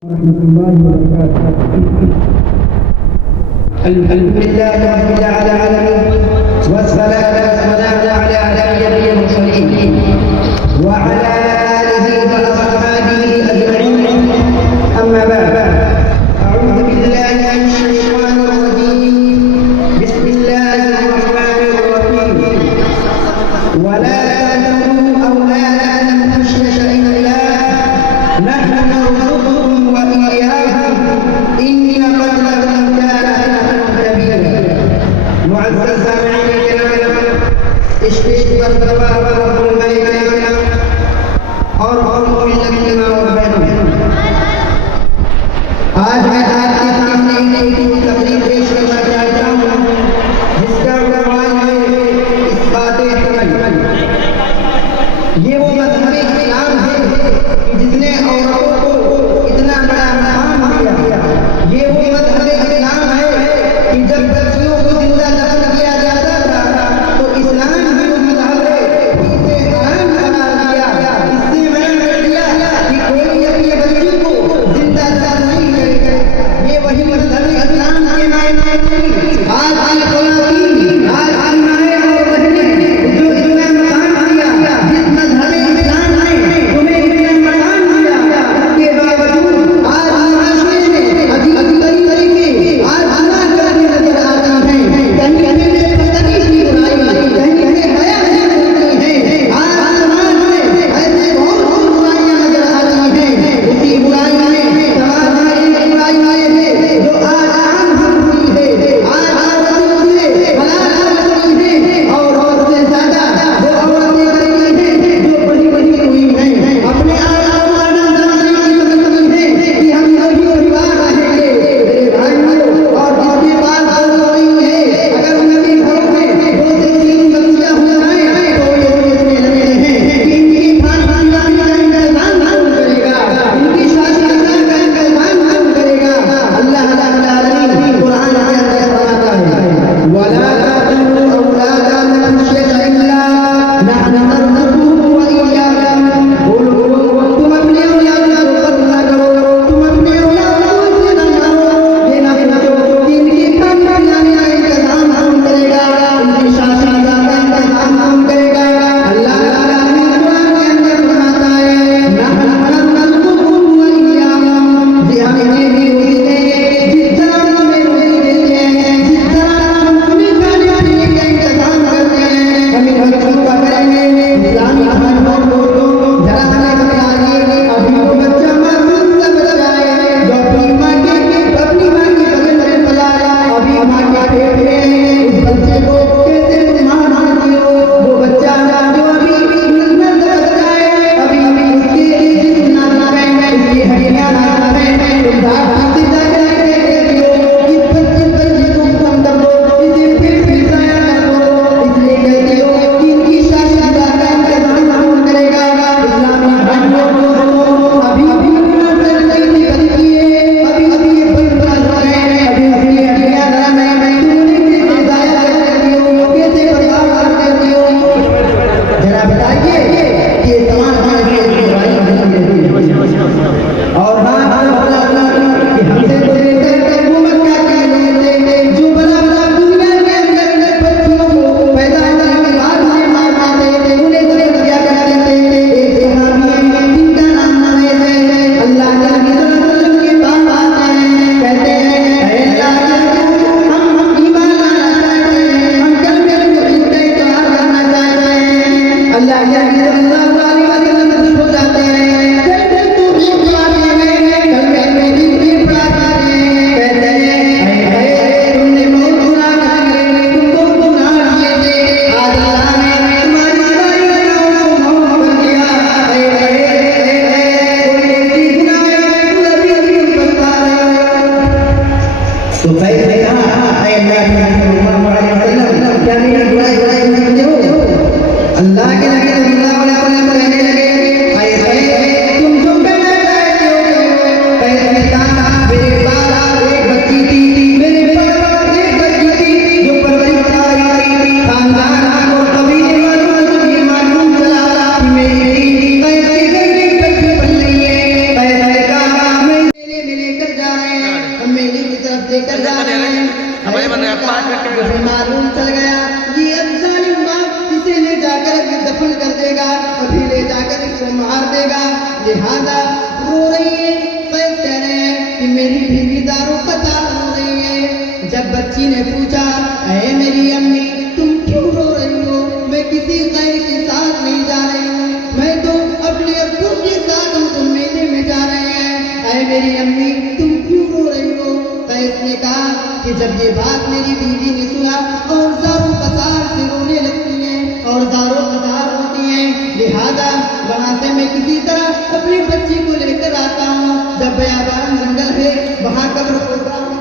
warahmatullahi wabarakatuh. Alhamdulillah rabbil alamin wassalatu wassalamu ala asyrafil mursalin wa ala alihi wa ashabihi ajma'in. Amma ba'd. A'udzu billahi minasy syaithanir rajim. Bismillahirrahmanirrahim. Wa la taqulu awladakum khashyata imlaq. Nahnu narzuquhum wa iyyahum. Inna qatlahum kana khata'an kabira. Mu'azzaz sami'in kiram. Istishhad Rabbul malaikah. और आज मैं आपके सामने एक तकरीर पेश करना चाहता हूँ जिसका उन्वान है इस्बाते अमल। ये वो मजहब इस्लाम है कि जिसने औरतों को इतना बड़ा मकाम दिया। ये वो मजहब इस्लाम है कि जब बच्चियों को जिंदा दफन किया जाता था तो इस्लाम भी वो मजहब है इसे हराम करार दिया, इससे मना कर दिया कि कोई अपनी बच्ची को जिंदा दफन नहीं करेगा। देकर जा रहे हैं। मुझे मालूम चल गया ये अब जालिम बाप इसे ले जाकर अभी दफन कर देगा, अभी ले जाकर इसको मार देगा, लिहाजा रो रही है। कैस कह रहे हैं कि मेरी बीवी दारू पता रो रही है। जब बच्ची ने पूछा अरे मेरी अम्मी तुम क्यों रो रही हो, मैं किसी गैर के साथ नहीं जा रही हूँ, मैं तो अपने अब्बू के साथ हम तो मेले में जा रहे हैं। अरे मेरी अम्मी तुम क्यों रो रही हो। कैस ने कहा कि जब ये बात मेरी बीवी ने सुना और ज़ारो कतार से रोने लगती है और ज़ारो कतार होती है, लिहाजा वहाँ से मैं किसी तरह अपनी बच्ची को लेकर आता हूँ। जब बयाबान जंगल है वहाँ कब्र खोद रहा हूँ,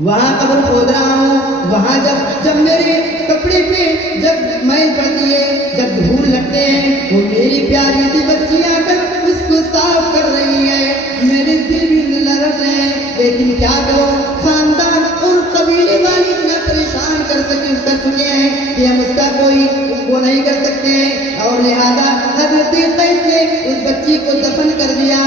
वहाँ कब्र खोद रहा हूँ, वहाँ जब मेरे कपड़े पे जब मैल पड़ती है, जब धूल लगते हैं, वो मेरी प्यारी सी बच्ची आकर उसको साफ कर रही है। मेरे दिल भी लड़ रहे हैं, लेकिन क्या करो खानदान और कबीले वाले इतना परेशान कर चुके हैं कि हम उसका कोई वो नहीं कर सकते हैं। और लिहाजा हज़रत कैस ने उस बच्ची को दफन कर दिया।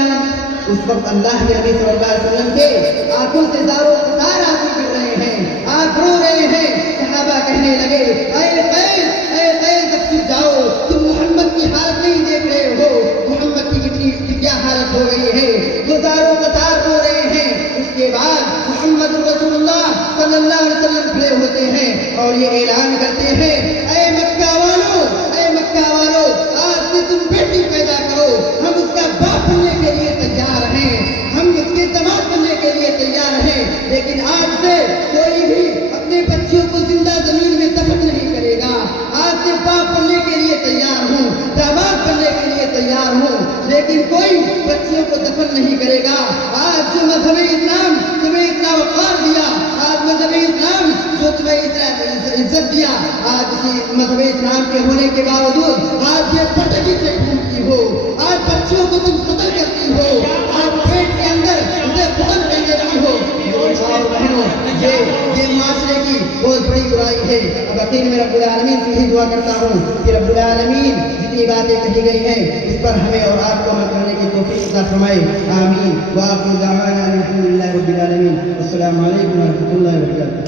उस वक्त अल्लाह के नबी सल्लल्लाहु अलैहि वसल्लम के आंखों से ज़ारो क़तार आंसू गिर रहे हैं, आंख रो रहे हैं। सहाबा कहने लगे ऐ कैस अब चुप जाओ, तुम मोहम्मद की हालत नहीं देख रहे हो, मोहम्मद की कितनी क्या हालत हो गई है। वो ज़ारो क़तार रो रहे हैं। उसके बाद मोहम्मद रसूलुल्लाह सल्लल्लाहु अलैहि वसल्लम खड़े होते हैं और ये ऐलान करते हैं ऐ मक्का वालों, आज से तुम बेटी पैदा करो, हम उसका बाप बनने के लिए तैयार हैं, हम उसके दामाद बनने के लिए तैयार हैं। लेकिन आज से कोई भी अपने बच्चियों को जिंदा जमीन में दफन नहीं करेगा। आज से बाप बनने के लिए तैयार हूँ, दामाद बनने के लिए तैयार हूँ, लेकिन कोई बच्चियों को दफन नहीं करेगा। आज जो मज़हब इस्लाम तुम्हें इतना वक़ार दिया, आज मज़हब इस्लाम जो तुम्हें इतना इज्जत दिया, आज इसी मज़हब इस्लाम के होने के बावजूद आज ये पटकी से घूमती हो, आज बच्चों को तुम कत्ल करती हो, आज पेट के अंदर उन्हें कत्ल कर देती हो। और बहनों ये माशरे की बहुत बड़ी बुराई है। अब आखिर में रब्बुल आलमीन से यही दुआ करता हूँ कि रब्बुल आलमीन जितनी बातें कही गई हैं इस पर हमें और आपको अमल करने की तौफीक अता फरमाए। आमीन। व आखिर दावाना अल्हम्दुलिल्लाहि रब्बिल आलमीन। अस्सलामु अलैकुम व रहमतुल्लाहि व बरकातुहू।